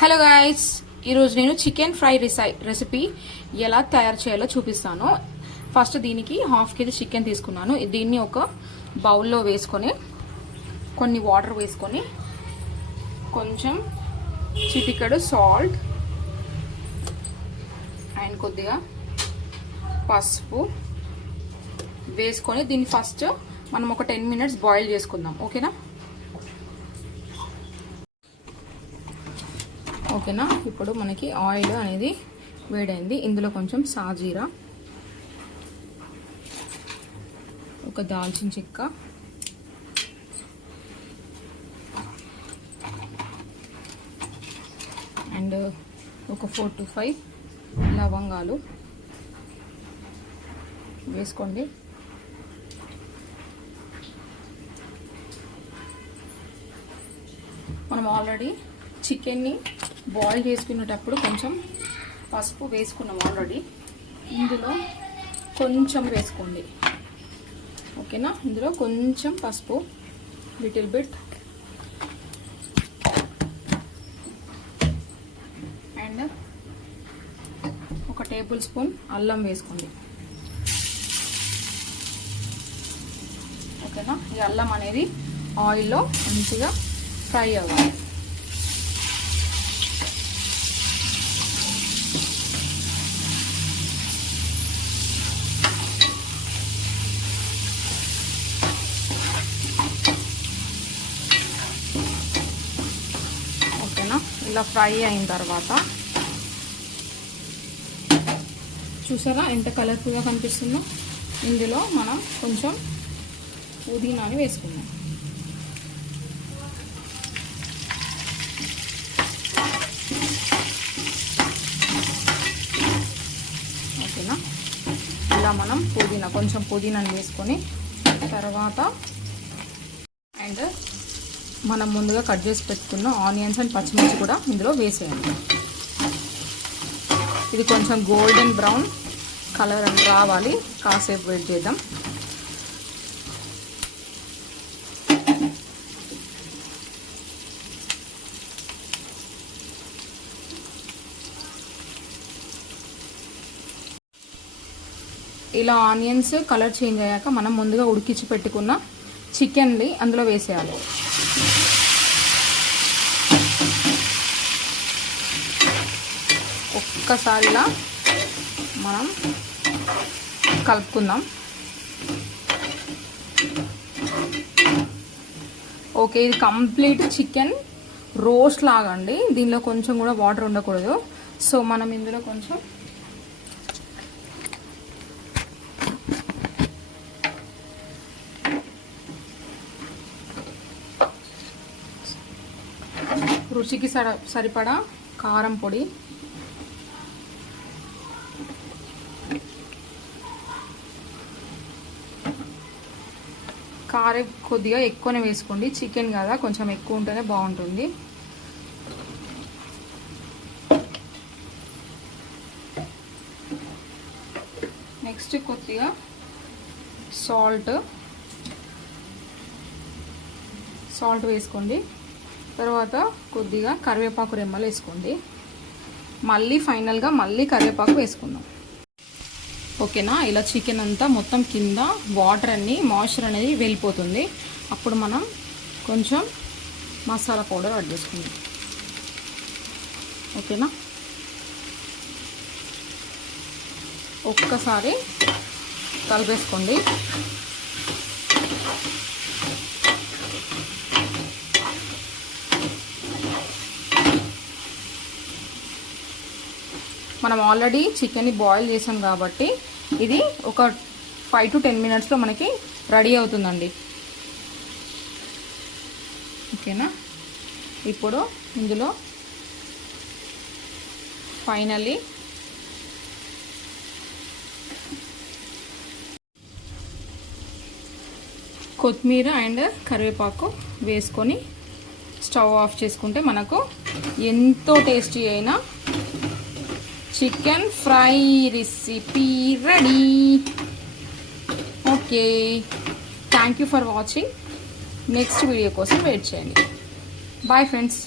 Hello guys ఈరోజు నేను chicken fry రిసై recipe ఎలా తయారు చేయాలో చూపిస్తాను. ఫస్ట్ దీనికి హాఫ్ కేజీ చికెన్ తీసుకున్నాను. దీన్ని ఒక బౌల్లో వేసుకొని కొన్ని వాటర్ వేసుకొని కొంచెం చిటికడు సాల్ట్ అండ్ కొద్దిగా పసుపు వేసుకొని దీన్ని ఫస్ట్ మనం ఒక టెన్ మినిట్స్ బాయిల్ చేసుకుందాం. ఓకేనా ఓకేనా? ఇప్పుడు మనకి ఆయిల్ అనేది వేడైంది. ఇందులో కొంచెం సాజీరా ఒక దాల్చిన చెక్క అండ్ ఒక ఫోర్ టు ఫైవ్ లవంగాలు వేసుకోండి. మనం ఆల్రెడీ చికెన్ని బాయిల్ చేసుకునేటప్పుడు కొంచెం పసుపు వేసుకున్నాం ఆల్రెడీ ఇందులో కొంచెం వేసుకోండి. ఓకేనా? ఇందులో కొంచెం పసుపు లిటిల్ బిట్ అండ్ ఒక టేబుల్ స్పూన్ అల్లం వేసుకోండి. ఓకేనా? ఈ అల్లం అనేది ఆయిల్లో మంచిగా ఫ్రై అవ్వాలి ఓకేనా ఇలా ఫ్రై అయిన తర్వాత చూసారా ఎంత కలర్ఫుల్గా కనిపిస్తుందో? ఇందులో మనం కొంచెం పుదీనాని వేసుకుందాం. ఓకేనా? ఇలా మనం పుదీనా కొంచెం పుదీనాని వేసుకొని తర్వాత అండ్ మనం ముందుగా కట్ చేసి పెట్టుకున్న ఆనియన్స్ అండ్ పచ్చిమిర్చి కూడా ఇందులో వేసేయండి ఇది కొంచెం గోల్డెన్ బ్రౌన్ కలర్ అని రావాలి. కాసేపు వెయిట్ చేద్దాం. ఇలా ఆనియన్స్ కలర్ చేంజ్ అయ్యాక మనం ముందుగా ఉడికించి పెట్టుకున్న చికెన్ని అందులో వేసేయాలి. ఒక్కసారిలా మనం కలుపుకుందాం. ఓకే ఇది కంప్లీట్ చికెన్ రోస్ట్ లాగా అండి దీనిలో కొంచెం కూడా వాటర్ ఉండకూడదు. సో మనం ఇందులో కొంచెం రుచికి సర సరిపడా కారం పొడి కారం కొద్దిగా ఎక్కువనే వేసుకోండి. చికెన్ కదా కొంచెం ఎక్కువ ఉంటేనే బాగుంటుంది. నెక్స్ట్ కొద్దిగా సాల్ట్. సాల్ట్ వేసుకోండి. తర్వాత కొద్దిగా కరివేపాకు రెమ్మలు వేసుకోండి. మళ్ళీ ఫైనల్గా మళ్ళీ కరివేపాకు వేసుకుందాం. ఓకేనా? ఇలా చికెన్ అంతా మొత్తం కింద వాటర్ అన్ని మాయిశ్చర్ అనేది వెళ్ళిపోతుంది. అప్పుడు మనం కొంచెం మసాలా పౌడర్ యాడ్ చేసుకుందాం. ఓకేనా? ఒక్కసారి కలిపేసుకోండి. మనం ఆల్రెడీ చికెన్ని బాయిల్ చేసాం కాబట్టి ఇది ఒక ఫైవ్ టు టెన్ మినిట్స్లో మనకి రెడీ అవుతుందండి. ఓకేనా? ఇప్పుడు ఇందులో ఫైనల్లీ కొత్తిమీర అండ్ కరివేపాకు వేసుకొని స్టవ్ ఆఫ్ చేసుకుంటే మనకు ఎంతో టేస్టీ అయిన chicken fry recipe ready okay thank you for watching next video కోసం వెయిట్ చేయండి. Bye friends